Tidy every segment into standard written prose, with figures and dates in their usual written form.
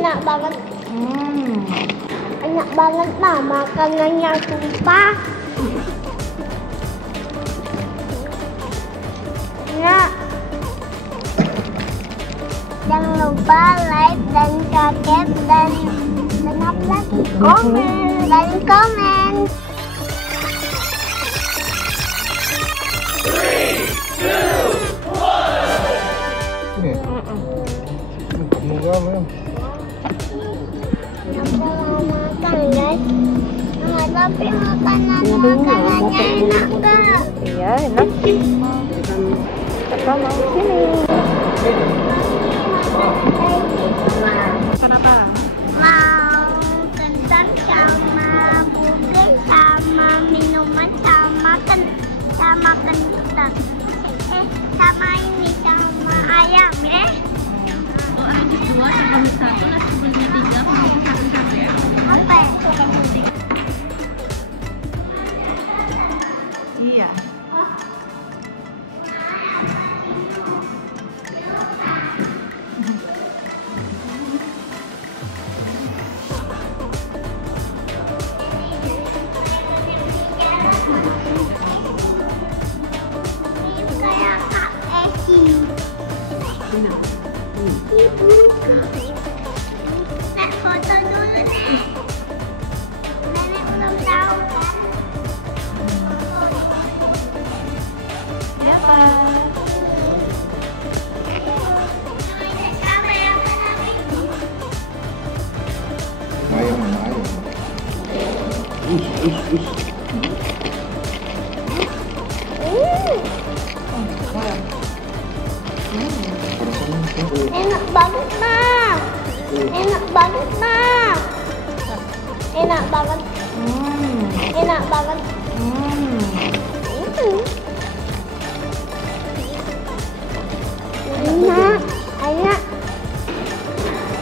enak banget. Enak banget nah makanannya sumpah. Enak. Jangan lupa like dan subscribe dan apa lagi? Komen. Dan komen. 3, 2, 1. Kamu gak mau? Makan guys. Tapi makanannya enak gak? Iya enak. Kita mau sini. Kenapa? Mau kentang sama burger sama minuman sama kentang. Sama ini sama ayam ya. Habis 2 sebelum 1 lah sebelumnya 3 mungkin 1 ya. Apa ya? Iya. Kayak Kak Eki. Nek foto dulu nek. Nenek belum tahu kan. Ya Pak. Sama ya. Ayam. Enak banget nah. Enak banget nah. Enak banget. Enak banget. Enak.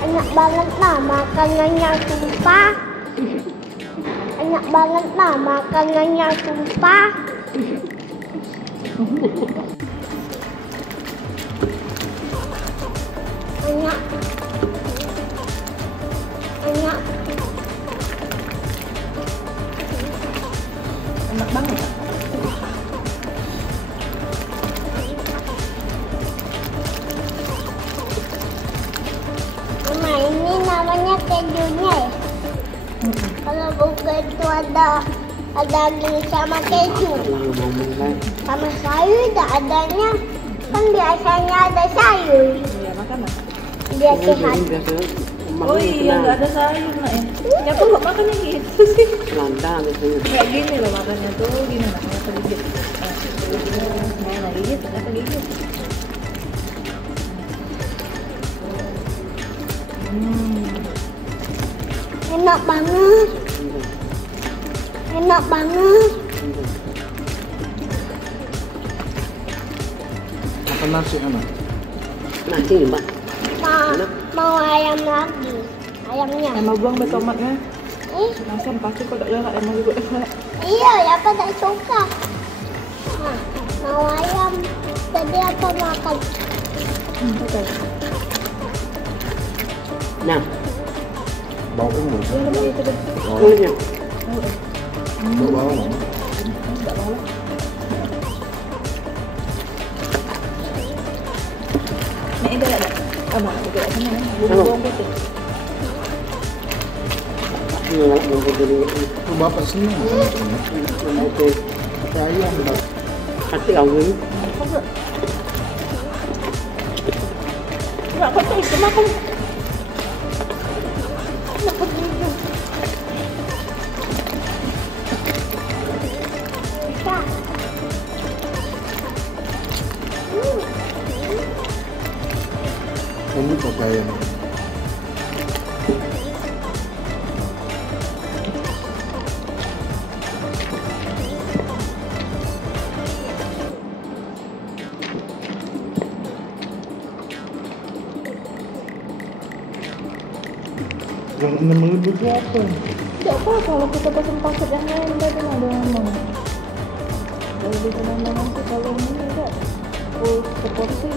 Enak banget nah makanannya sumpah. Enak banget nah makanannya sumpah. Enak. Enak. Enak banget. Mama ini namanya kejunya ya. Kalau burger itu ada daging sama keju. Sama sayur tidak adanya. Kan biasanya ada sayur. Iya makan lah. Biar sehat. Oh iya nggak ada sayur nak ya. Ya kok nggak makannya gitu sih? Lantar biasanya. Kayak gini loh makannya tuh gini lah kayak gigit. Nah gigit, apa gigit? Enak banget. Enak banget. Makan nasi enak. Nasi Mbak. Mau ayam lagi. Ayamnya. Emang buang be tomatnya. Ih, Masam pasti kok tak lewat emang juga lewat. iya, ya pada suka. Nah, mau ayam. Tadi apa makan? Oke. Nah, Bawang loh. Itu deh. kulitnya. Bawang. Enggak mau lah. Nek itu ada. Ama, juga ada sana. Buang putih. Ngelak bungkus dulu. Itu bapak senang. Oke. Pakai ayam. Bang. Hati kamu ini. Enggak kok itu makan. Bisa. Kamu pakai ayam. Yang 6 menit itu apa? Tidak apa kalau kita pesen paket yang lain tadi ada ngomong. Kalau di sana sih kalau ini enggak full seporsi.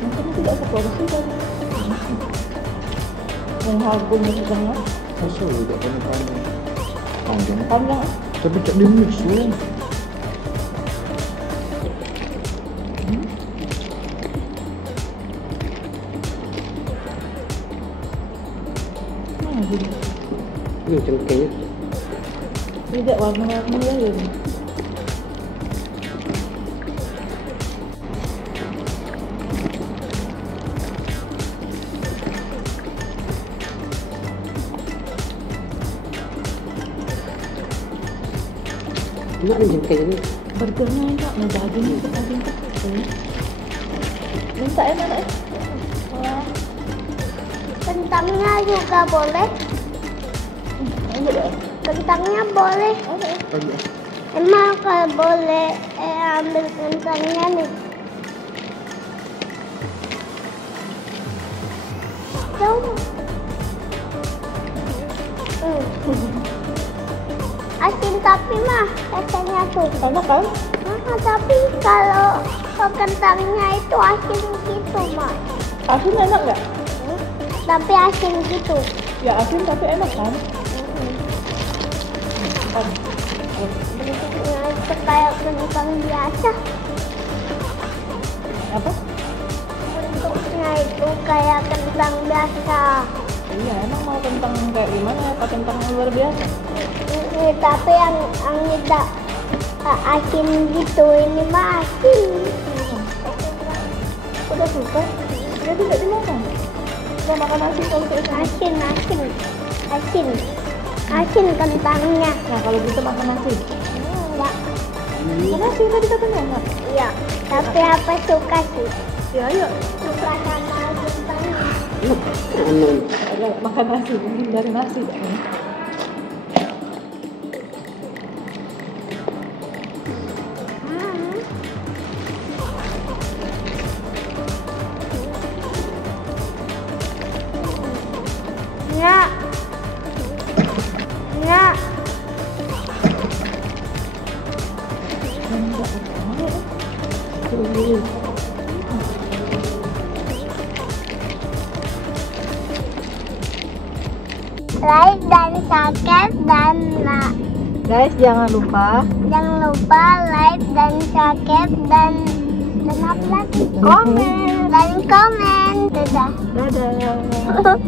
Mungkin tidak seporsi tadi. Yang harganya sedangnya Masa lu tak pandang-pandang. Panjang. panjang. Tapi tak di mix lu. Mana gitu? Ini cengkehnya. Tidak warna-warna ya ini. Enak nih cengkehnya nih. Burgernya enak, nih daging kecil. Minta enak ya? Ya. Kentangnya juga boleh. Enggak deh. Kentangnya boleh. Tadi Emang kalau boleh ambil kentangnya nih. Jauh. Asin tapi mah rasanya tuh. Enak kan? Tapi kalau kentangnya itu asin gitu mah. Asin enak nggak? Tapi asin gitu. Ya asin tapi enak kan? Kan. Bentuknya itu kayak kentang biasa. Apa? Bentuknya itu kayak kentang biasa. Iya emang mau kentang kayak gimana? Apa kentang yang luar biasa? Tapi yang tidak asin gitu, ini mah asin. Udah suka? Dia tidak dimakan. Nggak makan asin kalau kayak gini. Asin kentangnya. Nah kalau gitu makan nasi. Enggak, Makan nasi tadi katanya enak. iya. Tapi apa suka sih? Ya ayo. Suka sama kentangnya. Anu. Ayo, makan nasi, mungkin dari nasi. Enggak. Enggak. Like dan subscribe dan Guys jangan lupa jangan lupa like dan subscribe dan apa lagi? Komen. Dan komen. Dadah. dadah.